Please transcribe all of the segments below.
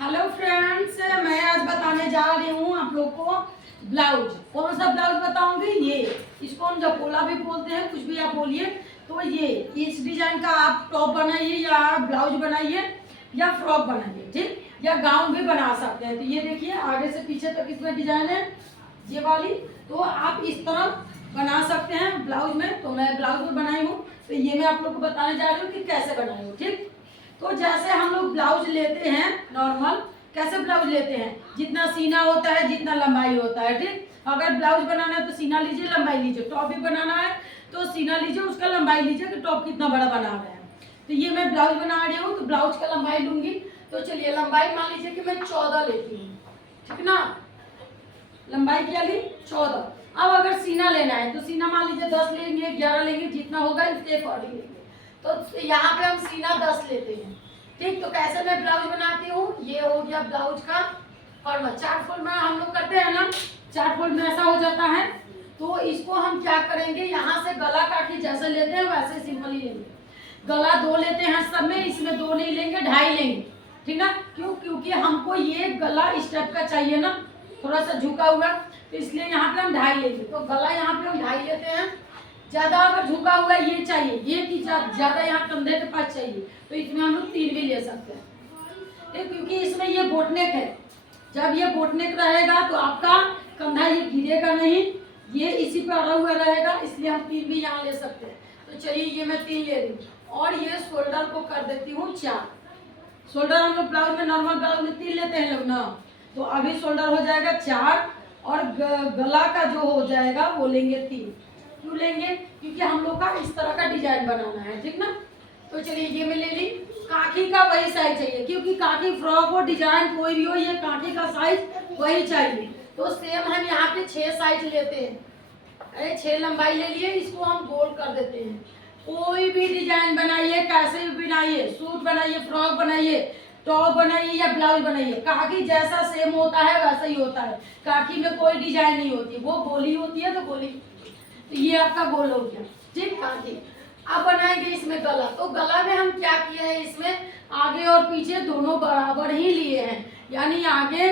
Hello friends, मैं आज बताने जा रही हूँ आप लोग को ब्लाउज। कौन सा ब्लाउज बताऊंगी? ये इसको हम जपोला भी बोलते हैं, कुछ भी आप बोलिए। तो ये इस डिजाइन का आप टॉप बनाइए या ब्लाउज बनाइए या फ्रॉक बनाइए, ठीक, या गाउन भी बना सकते हैं। तो ये देखिए आगे से पीछे तक इसमें डिजाइन है ये वाली। तो आप इस तरह बना सकते हैं ब्लाउज में। तो मैं ब्लाउज में बनाई हूँ, तो ये मैं आप लोग को बताने जा रही हूँ कि कैसे बनाई हूँ, ठीक। तो जैसे हम लोग ब्लाउज लेते हैं नॉर्मल, कैसे ब्लाउज लेते हैं, जितना सीना होता है जितना लंबाई होता है, ठीक। अगर ब्लाउज बनाना है तो सीना लीजिए, लंबाई लीजिए। टॉप भी बनाना है तो सीना लीजिए, उसका लंबाई लीजिए कि टॉप कितना बड़ा बना रहे हैं। तो ये मैं ब्लाउज बना रही हूँ, तो ब्लाउज का लंबाई लूंगी। तो चलिए लंबाई मान लीजिए कि मैं 14 लेती हूँ, ठीक ना। लंबाई क्या ली? 14। अब अगर सीना लेना है तो सीना मान लीजिए 10 लेंगे, 11 लेंगे, जितना होगा इसके अकॉर्डिंग लेंगे। तो यहाँ पे हम सीना 10 लेते हैं, ठीक। तो कैसे मैं ब्लाउज बनाती हूँ, ये हो गया ब्लाउज का फॉर्मा। चार्ट फोल्ड में हम लोग करते हैं ना, चार्ट फोल्ड में ऐसा हो जाता है। तो इसको हम क्या करेंगे, यहाँ से गला काटी जैसे लेते हैं वैसे सिंपल ही लेंगे। गला 2 लेते हैं सब में, इसमें 2 नहीं लेंगे, 2.5 लेंगे, ठीक ना। क्योंकि हमको ये गला स्टेप का चाहिए ना, थोड़ा सा झुका हुआ, तो इसलिए यहाँ पे हम 2.5 लेंगे। तो गला यहाँ पे हम 2.5 लेते हैं। ज्यादा अगर झुका हुआ ये चाहिए, ये की ज्यादा यहाँ कंधे के पास चाहिए, तो इसमें हम लोग 3 भी ले सकते हैं, ठीक। क्योंकि इसमें ये बोटनेक है, जब ये बोटनेक रहेगा तो आपका कंधा ये गिरेगा नहीं, ये इसी पे अड़ा हुआ रहेगा, इसलिए हम 3 भी यहाँ ले सकते हैं। तो चलिए ये मैं 3 ले रही हूँ। और ये शोल्डर को कर देती हूँ 4। शोल्डर हम लोग ब्लाउज में, नॉर्मल ब्लाउज में 3 लेते हैं लोग ना, तो अभी शोल्डर हो जाएगा 4 और गला का जो हो जाएगा वो लेंगे 3। क्यों लेंगे? क्योंकि हम लोग का इस तरह का डिजाइन बनाना है, ठीक ना। तो चलिए ये मैं ले ली। काकी का वही साइज चाहिए, क्योंकि काकी फ्रॉक हो, डिजाइन कोई भी हो, ये काकी का साइज वही चाहिए। तो सेम हम यहाँ पे 6 साइज लेते हैं। अरे 6 लंबाई ले लिए, इसको हम गोल कर देते हैं। कोई भी डिजाइन बनाइए, कैसे भी बनाइए, सूट बनाइए, फ्रॉक बनाइए, टॉप बनाइए या ब्लाउज बनाइए, काकी जैसा सेम होता है वैसा ही होता है। काकी में कोई डिजाइन नहीं होती, वो गोली होती है तो गोली। तो ये आपका गोल हो गया, ठीक। काकी अब बनाएंगे इसमें गला। तो गला में हम क्या किए हैं, इसमें आगे और पीछे दोनों बराबर ही लिए हैं, यानी आगे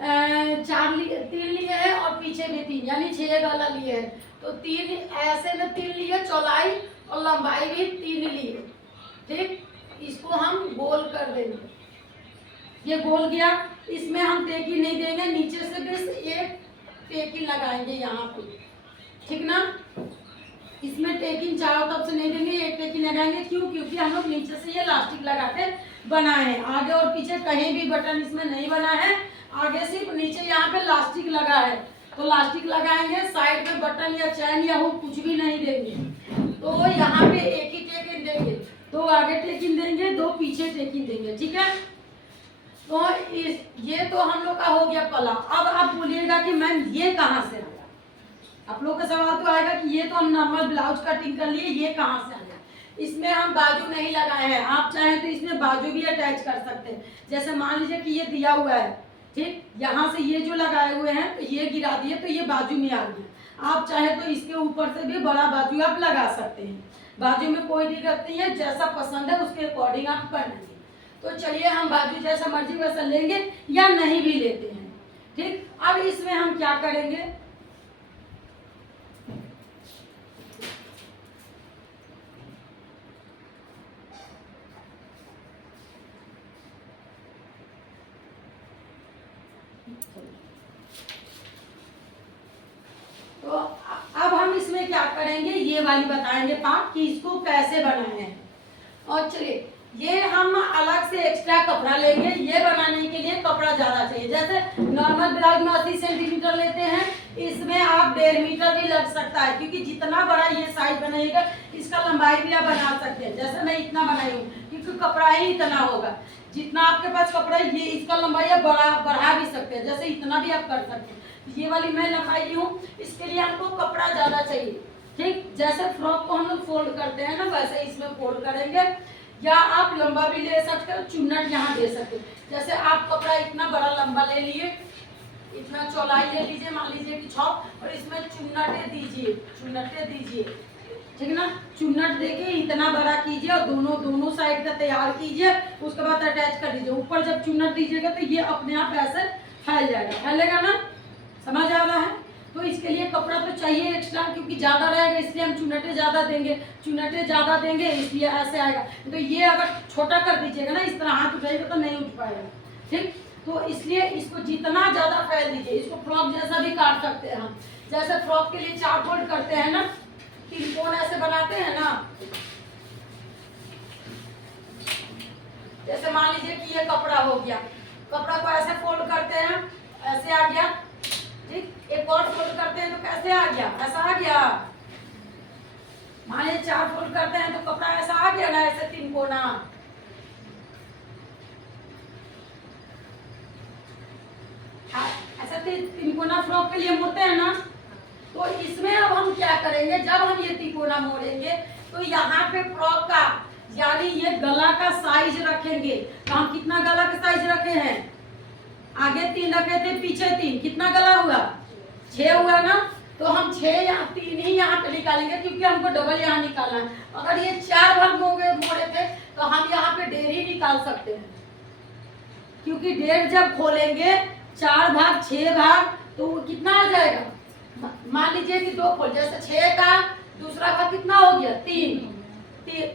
3 लिए हैं और पीछे भी 3, यानी 6 गला लिए हैं। तो 3 ऐसे में 3 लिए, चौड़ाई और लंबाई भी 3 लिए, ठीक। इसको हम गोल कर देंगे, ये गोल गया। इसमें हम टेकी नहीं देंगे, नीचे से बस एक टेकी लगाएंगे यहाँ पे, ठीक ना। इसमें टेकिंग चारों तरफ से नहीं देंगे, एक टेकिंग लगाएंगे। क्यों? क्योंकि हम लोग नीचे से ये इलास्टिक लगा के बनाए हैं, आगे और पीछे कहीं भी बटन इसमें नहीं बना है, आगे सिर्फ नीचे यहाँ पे इलास्टिक लगा है। तो इलास्टिक लगाएंगे, साइड में बटन या चैन या हुक कुछ भी नहीं देंगे। तो यहाँ पे एक ही टेकिंग देंगे, 2 आगे टेकिंग देंगे, 2 पीछे टेकिंग देंगे, ठीक है। तो ये तो हम लोग का हो गया पला। अब आप बोलिएगा कि मैम ये कहाँ से आया, आप लोग का सवाल तो आएगा कि ये तो हम नॉर्मल ब्लाउज कटिंग कर लिए, ये कहाँ से आया। इसमें हम बाजू नहीं लगाए हैं, आप चाहें तो इसमें बाजू भी अटैच कर सकते हैं। जैसे मान लीजिए कि ये दिया हुआ है, ठीक, यहाँ से ये जो लगाए हुए हैं तो ये गिरा दिए तो ये बाजू में आ गया। आप चाहे तो इसके ऊपर से भी बड़ा बाजू आप लगा सकते हैं, बाजू में कोई दिक्कत नहीं है, जैसा पसंद है उसके अकॉर्डिंग आप कर लेंगे। तो चलिए हम बाजू जैसा मर्जी वैसा लेंगे या नहीं भी लेते हैं, ठीक। अब इसमें हम क्या करेंगे, तो अब हम इसमें क्या करेंगे, ये वाली बताएंगे पार्ट कि इसको कैसे बनाए हैं। और चलिए ये हम अलग से एक्स्ट्रा कपड़ा लेंगे, ये बनाने के लिए कपड़ा ज्यादा चाहिए। जैसे नॉर्मल ब्लाउज में 80 सेंटीमीटर लेते हैं, इसमें आप 1.5 मीटर भी लग सकता है, क्योंकि जितना बड़ा ये साइज बनाइएगा इसका लंबाई भी आप बना सकते हैं। जैसे मैं इतना बनाई हूँ, क्योंकि कपड़ा ही इतना होगा, जितना आपके पास कपड़ा है ये इसका लंबाई आप बढ़ा भी सकते हैं, जैसे इतना भी आप कर सकते हैं। ये वाली मैं लंबाई ली हूँ, इसके लिए हमको कपड़ा ज्यादा चाहिए, ठीक। जैसे फ्रॉक को हम लोग फोल्ड करते हैं ना, वैसे इसमें फोल्ड करेंगे, या आप लंबा भी ले सकते हो, चुन्नट यहाँ दे सकते हो। जैसे आप कपड़ा इतना बड़ा लंबा ले लिए, इतना चौड़ाई ले लीजिए, मान लीजिए कि 6, और इसमें चुन्नटे दीजिए, ठीक है ना। चुन्नट देके इतना बड़ा कीजिए और दोनों साइड का तैयार कीजिए, उसके बाद अटैच कर दीजिए। ऊपर जब चुन्नट दीजिएगा तो ये अपने आप ऐसे फैल जाएगा, फैलेगा ना, समझ आ रहा है। तो इसके लिए कपड़ा तो चाहिए एक्स्ट्रा, क्योंकि ज़्यादा रहेगा इसलिए हम चुन्नटें ज़्यादा देंगे, चुन्नटें ज़्यादा देंगे इसलिए ऐसे आएगा। तो ये अगर छोटा कर दीजिएगा ना, इस तरह हाथ उठाइएगा तो नहीं उठ पाएगा, ठीक। तो इसलिए इसको जितना ज़्यादा फैल दीजिए। इसको फ्रॉक जैसा भी काट सकते हैं हम, जैसे फ्रॉक के लिए 4 फोल्ड करते हैं ना, 3 कोण ऐसे बनाते हैं ना। जैसे मान लीजिए कि ये कपड़ा हो गया, कपड़ा को ऐसे फोल्ड करते हैं, ऐसे आ गया, ठीक। एक और फोल्ड करते हैं तो कैसे आ गया, ऐसा आ गया। मान लीजिए 4 फोल्ड करते हैं तो कपड़ा ऐसा आ गया ना, ऐसे 3 कोना। ऐसा 3 कोना फ्रॉक के लिए मोड़ते हैं ना। तो इसमें अब हम क्या करेंगे, जब हम ये 3 कोना मोड़ेंगे तो यहाँ पे फ्रॉक का यानी ये गला का साइज रखेंगे। तो हम कितना गला का साइज रखे हैं, आगे 3 रखे थे, पीछे 3, कितना गला हुआ, 6 हुआ ना। तो हम 6 या 3 ही यहाँ पे निकालेंगे, क्योंकि हमको डबल यहाँ निकालना है। अगर ये 4 भाग मोड़े थे तो हम यहाँ पे 1.5 ही निकाल सकते हैं, क्योंकि 1.5 जब खोलेंगे 4 भाग 6 भाग तो कितना आ जाएगा। मान लीजिए कि 2 फोल्ड, जैसे 6 का दूसरा भाग कितना हो गया, 3